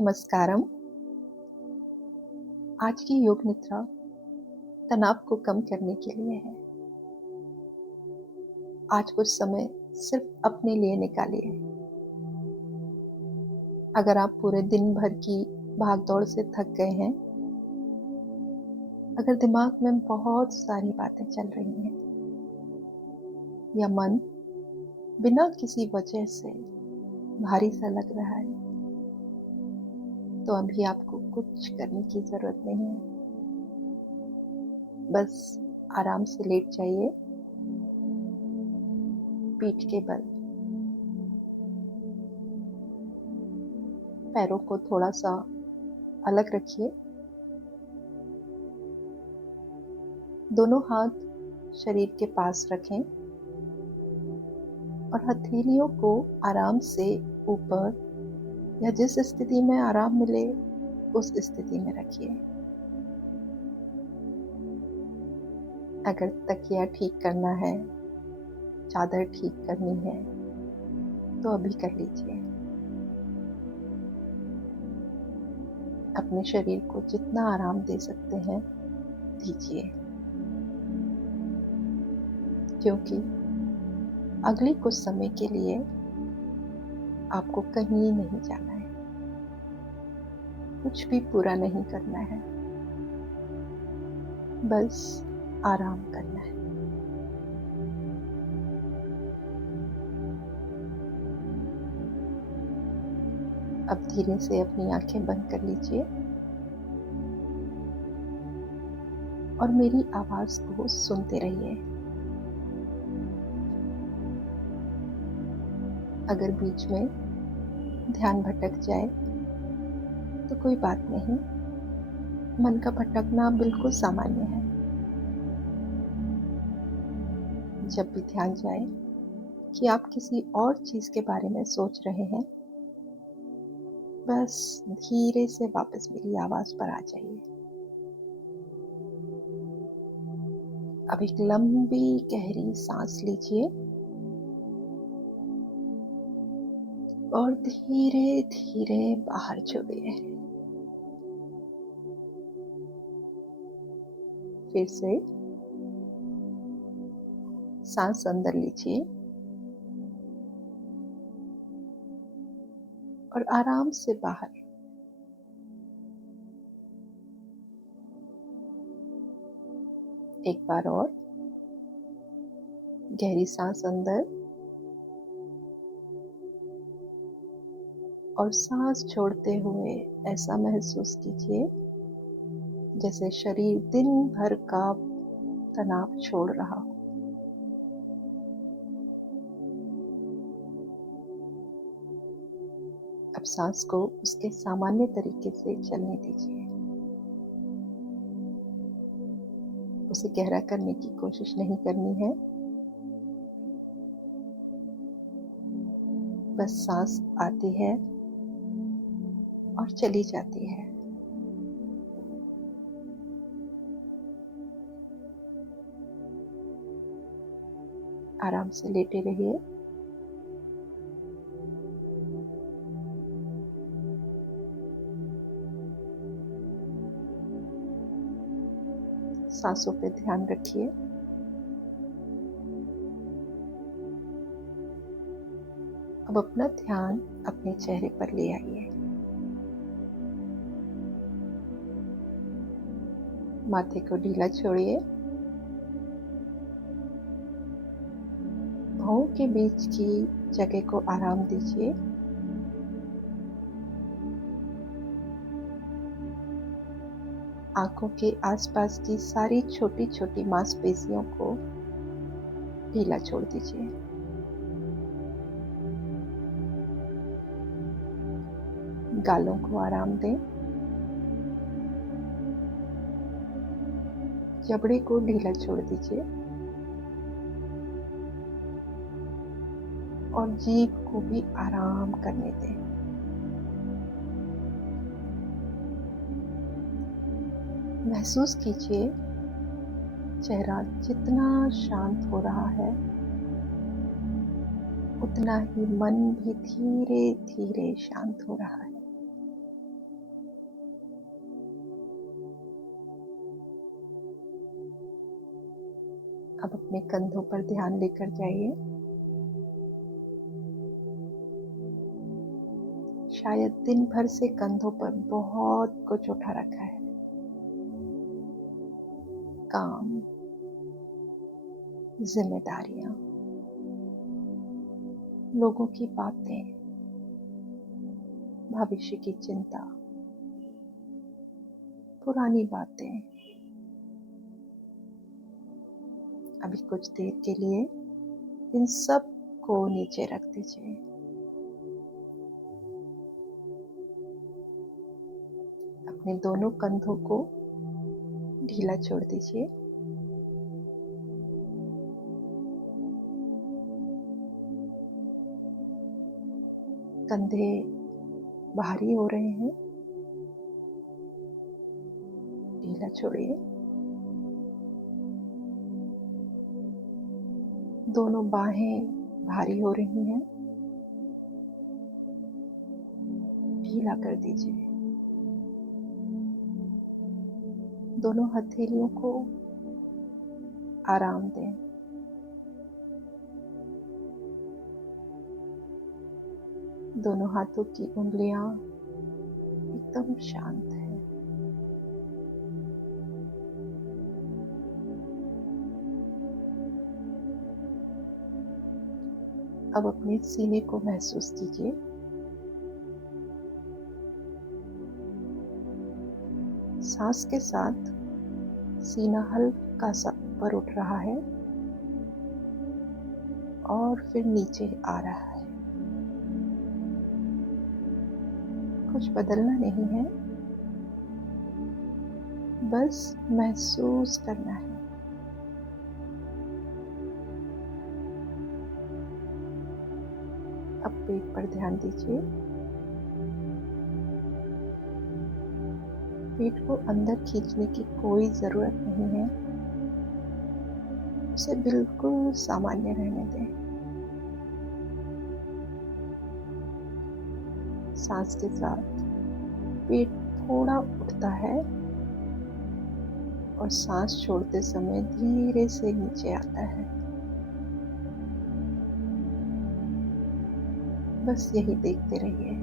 नमस्कारम। आज की योग निद्रा तनाव को कम करने के लिए है। आज कुछ समय सिर्फ अपने लिए निकालिए। अगर आप पूरे दिन भर की भागदौड़ से थक गए हैं, अगर दिमाग में बहुत सारी बातें चल रही हैं या मन बिना किसी वजह से भारी सा लग रहा है, तो अभी आपको कुछ करने की जरूरत नहीं है। बस आराम से लेट जाइए, पीठ के बल, पैरों को थोड़ा सा अलग रखिए। दोनों हाथ शरीर के पास रखें और हथेलियों को आराम से ऊपर या जिस स्थिति में आराम मिले उस स्थिति में रखिए। अगर तकिया ठीक करना है, चादर ठीक करनी है, तो अभी कर लीजिए। अपने शरीर को जितना आराम दे सकते हैं दीजिए, क्योंकि अगले कुछ समय के लिए आपको कहीं नहीं जाना है, कुछ भी पूरा नहीं करना है, बस आराम करना है। अब धीरे से अपनी आंखें बंद कर लीजिए और मेरी आवाज को सुनते रहिए। अगर बीच में ध्यान भटक जाए तो कोई बात नहीं, मन का भटकना बिल्कुल सामान्य है। जब भी ध्यान जाए कि आप किसी और चीज के बारे में सोच रहे हैं, बस धीरे से वापस मेरी आवाज पर आ जाइए। अब एक लंबी गहरी सांस लीजिए और धीरे धीरे बाहर छोड़िए। फिर से सांस अंदर लीजिए और आराम से बाहर। एक बार और गहरी सांस अंदर और सांस छोड़ते हुए ऐसा महसूस कीजिए जैसे शरीर दिन भर का तनाव छोड़ रहा हो। अब सांस को उसके सामान्य तरीके से चलने दीजिए। उसे गहरा करने की कोशिश नहीं करनी है, बस सांस आती है और चली जाती है। आराम से लेटे रहिए। सांसों पे ध्यान रखिए। अब अपना ध्यान अपने चेहरे पर ले आइए। माथे को ढीला छोड़िए। भौं के बीच की जगह को आराम दीजिए। आंखों के आसपास की सारी छोटी छोटी मांसपेशियों को ढीला छोड़ दीजिए। गालों को आराम दें। जबड़े को ढीला छोड़ दीजिए और जीभ को भी आराम करने दें। महसूस कीजिए चेहरा जितना शांत हो रहा है, उतना ही मन भी धीरे धीरे शांत हो रहा है। अपने कंधों पर ध्यान लेकर जाइए। शायद दिन भर से कंधों पर बहुत कुछ उठा रखा है। काम, जिम्मेदारियां, लोगों की बातें, भविष्य की चिंता, पुरानी बातें। अभी कुछ देर के लिए इन सब को नीचे रख दीजिए। अपने दोनों कंधों को ढीला छोड़ दीजिए। कंधे भारी हो रहे हैं, ढीला छोड़िए। दोनों बाहें भारी हो रही हैं, ढीला कर दीजिए। दोनों हथेलियों को आराम दें। दोनों हाथों की उंगलियां एकदम शांत हैं। अब अपने सीने को महसूस कीजिए। सांस के साथ सीना हल्का सा ऊपर उठ रहा है और फिर नीचे आ रहा है। कुछ बदलना नहीं है, बस महसूस करना है। अब पेट पर ध्यान दीजिए। पेट को अंदर खींचने की कोई जरूरत नहीं है, उसे बिल्कुल सामान्य रहने दें। सांस के साथ पेट थोड़ा उठता है और सांस छोड़ते समय धीरे से नीचे आता है। बस यही देखते रहिए।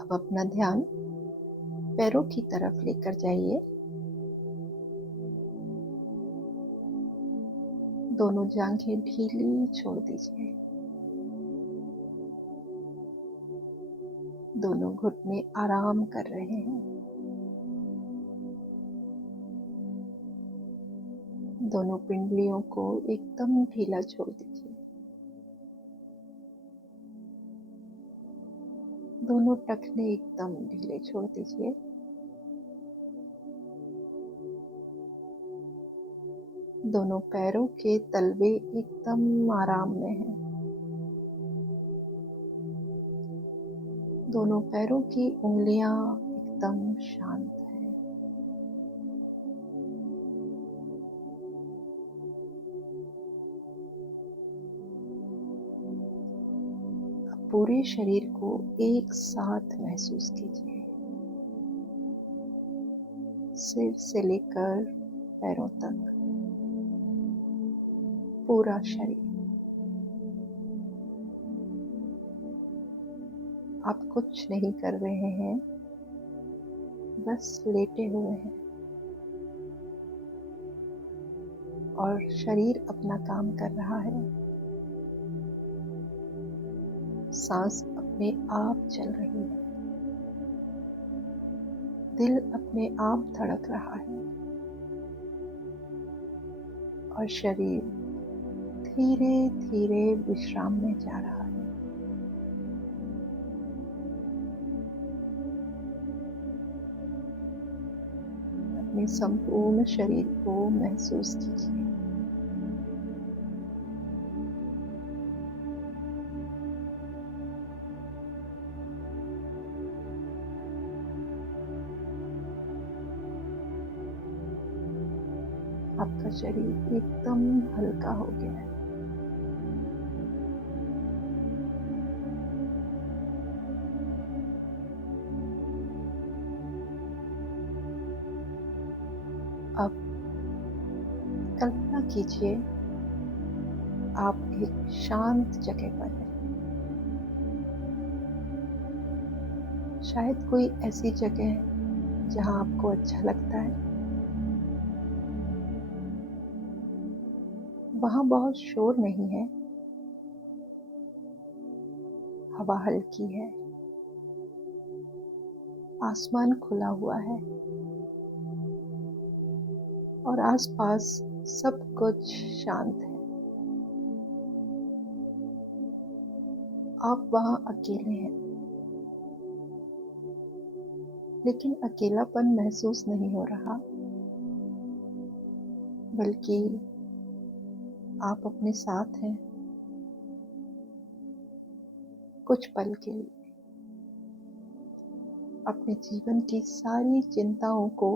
अब अपना ध्यान पैरों की तरफ लेकर जाइए। दोनों जांघें ढीली छोड़ दीजिए। दोनों घुटने आराम कर रहे हैं। दोनों पिंडलियों को एकदम ढीला छोड़ दीजिए। दोनों टखने एकदम ढीले छोड़ दीजिए। दोनों पैरों के तलवे एकदम आराम में हैं। दोनों पैरों की उंगलियां एकदम शांत हैं। अब पूरे शरीर को एक साथ महसूस कीजिए, सिर से लेकर पैरों तक पूरा शरीर। आप कुछ नहीं कर रहे हैं, बस लेटे हुए हैं और शरीर अपना काम कर रहा है। सांस अपने आप चल रही है, दिल अपने आप धड़क रहा है और शरीर धीरे धीरे विश्राम में जा रहा है। अपने संपूर्ण शरीर को महसूस कीजिए। आपका शरीर एकदम हल्का हो गया है। अब कल्पना कीजिए आप एक शांत जगह पर हैं। शायद कोई ऐसी जगह जहां आपको अच्छा लगता है। वहां बहुत शोर नहीं है, हवा हल्की है, आसमान खुला हुआ है और आसपास सब कुछ शांत है। आप वहां अकेले हैं, लेकिन अकेलापन महसूस नहीं हो रहा, बल्कि आप अपने साथ हैं कुछ पल के लिए। अपने जीवन की सारी चिंताओं को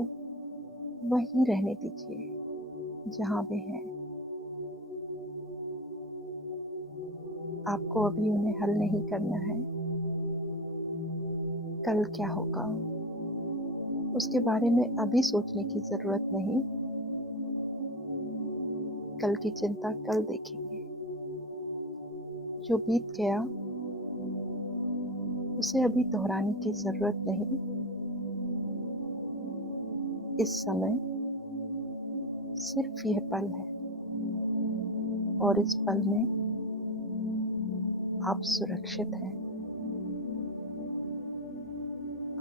वहीं रहने दीजिए जहां वे हैं। आपको अभी उन्हें हल नहीं करना है। कल क्या होगा उसके बारे में अभी सोचने की जरूरत नहीं। कल की चिंता कल देखेंगे। जो बीत गया उसे अभी दोहराने की जरूरत नहीं। इस समय सिर्फ यह पल है और इस पल में आप सुरक्षित हैं।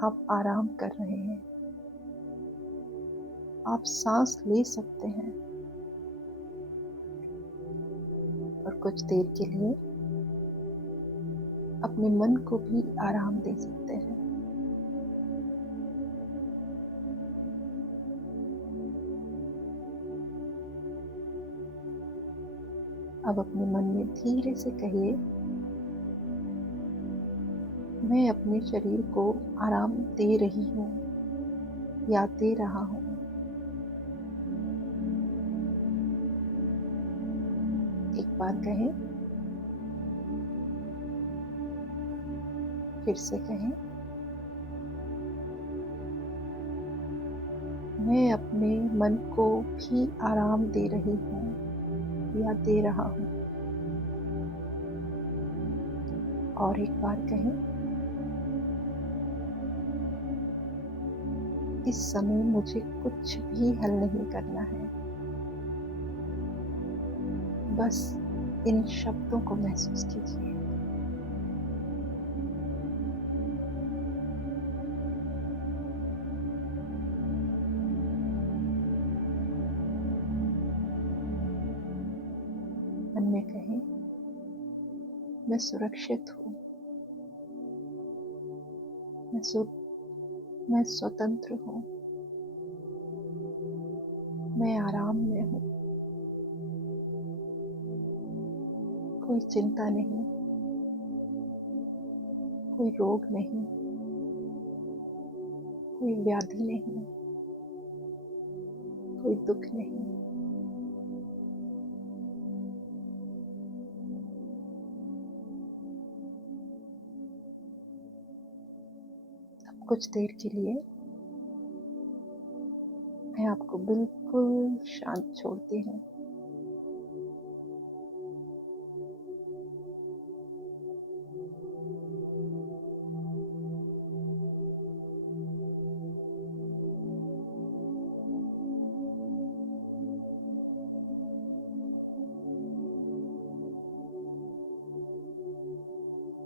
आप आराम कर रहे हैं। आप सांस ले सकते हैं और कुछ देर के लिए अपने मन को भी आराम दे सकते हैं। अब अपने मन में धीरे से कहिए, मैं अपने शरीर को आराम दे रही हूँ या दे रहा हूँ। एक बार कहें, फिर से कहें, मैं अपने मन को भी आराम दे रही हूँ या दे रहा हूँ। और एक बार कहें, इस समय मुझे कुछ भी हल नहीं करना है। बस इन शब्दों को महसूस कीजिए। मन में कहें, मैं सुरक्षित हूँ। मैं स्वतंत्र हूँ। मैं आराम में हूँ। कोई चिंता नहीं, कोई रोग नहीं, कोई व्याधि नहीं, कोई दुख नहीं। अब कुछ देर के लिए मैं आपको बिल्कुल शांत छोड़ती हूँ।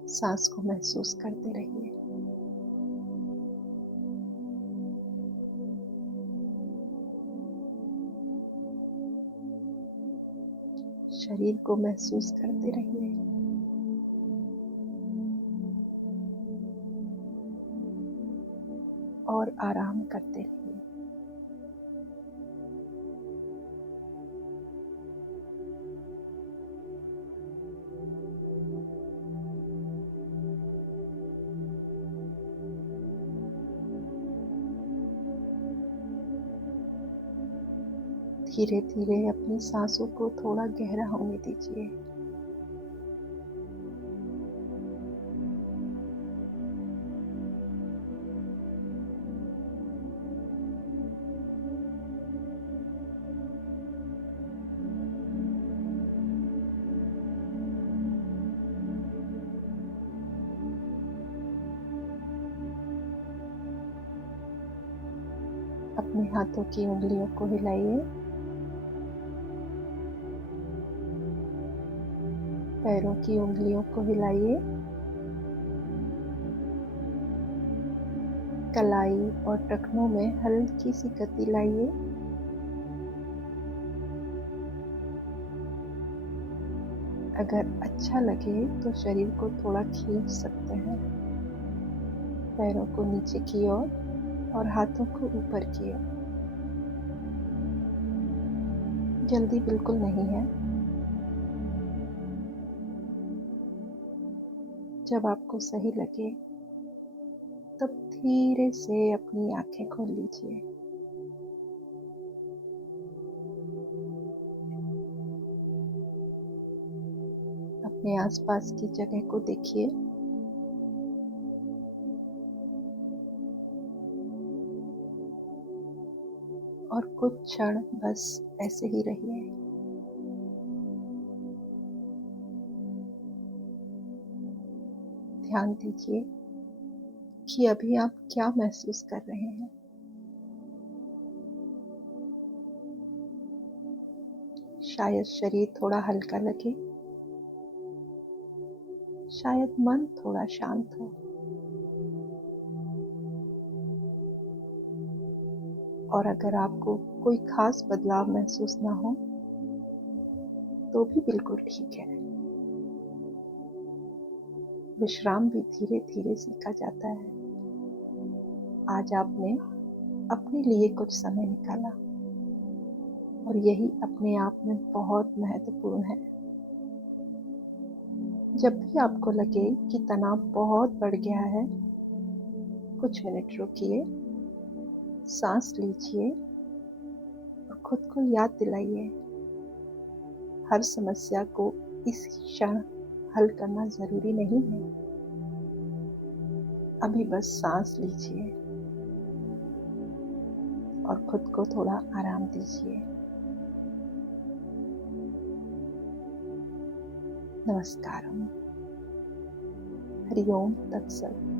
सांस को महसूस करते रहिए। शरीर को महसूस करते रहिए। और आराम करते रहिए। धीरे धीरे अपनी सांसों को थोड़ा गहरा होने दीजिए। अपने हाथों की उंगलियों को हिलाइए, पैरों की उंगलियों को हिलाइए, कलाई और टखनों में हल्की सी गति लाइए। अगर अच्छा लगे तो शरीर को थोड़ा खींच सकते हैं, पैरों को नीचे की ओर और हाथों को ऊपर की ओर। जल्दी बिल्कुल नहीं है। जब आपको सही लगे तब धीरे से अपनी आंखें खोल लीजिए। अपने आसपास की जगह को देखिए। और कुछ क्षण बस ऐसे ही रहिए। ध्यान दीजिए कि अभी आप क्या महसूस कर रहे हैं। शायद शरीर थोड़ा हल्का लगे, शायद मन थोड़ा शांत हो, और अगर आपको कोई खास बदलाव महसूस ना हो तो भी बिल्कुल ठीक है। विश्राम भी धीरे धीरे सीखा जाता है। आज आपने अपने लिए कुछ समय निकाला और यही अपने आप में बहुत महत्वपूर्ण है। जब भी आपको लगे कि तनाव बहुत बढ़ गया है, कुछ मिनट रुकिए, सांस लीजिए और खुद को याद दिलाइए, हर समस्या को इसी क्षण हल करना जरूरी नहीं है। अभी बस सांस लीजिए और खुद को थोड़ा आराम दीजिए। नमस्कार। हरि ओम तत्सत।